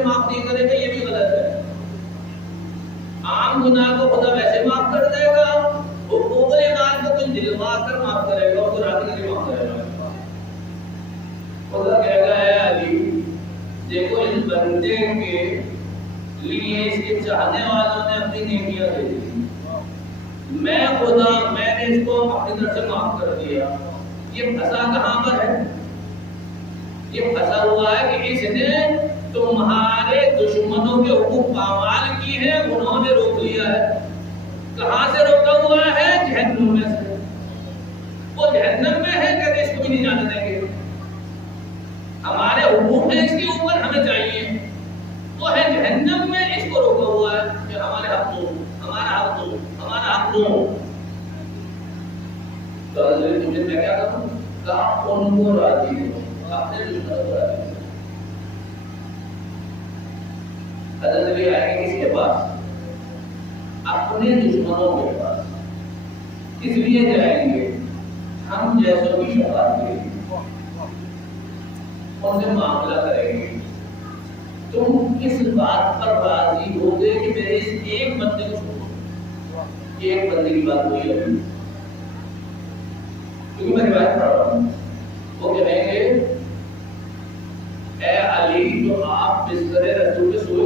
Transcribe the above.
से माफ नहीं करेगा ये भी गलत है। आम गुनाह को खुदा वैसे माफ कर देगा, हुकूक इबाद को कुछ दिलवा कर माफ करेगा और रात के लिए माफ करेगा। खुदा कहेगा है अली देखो इस बंदे के लिए इसके चाहने वालों ने अपनी नेकियां दे दी, मैं खुदा मैंने इसको अपनी तरफ से माफ कर दिया। ये फंसा कहां पर है? ये फंसा हुआ है कि इसने तुम्हारे दुश्मनों के हुकूक पामाल की है, उन्होंने रोक लिया है। कहां से रोका हुआ है? जहन्नम में से। वो जहन्नम में है, कहते इसको भी नहीं जाने देंगे। हमारे हुकूक है इसके ऊपर, हमें चाहिए, वो है जहन्नम में, इसको रोका हुआ है कि हमारे हक दो, हमारा हक दो, हमारा हक दो। तो हज़रत तुझे मैं क्या करूं? कहा उनको राजी हो, अपने दुश्मनों को राजी हो। हज़रत नबी आएंगे किसके पास? अपने दुश्मनों के पास। इसलिए जाएंगे हम जैसों की शफाअत करेंगे, उनसे मामला करेंगे। तुम किस बात पर राजी होगे कि मेरे इस एक बंदे को छोड़ो? एक बंदे की बात हुई है, क्योंकि मैं रिवायत पढ़ रहा हूँ, वो क्या है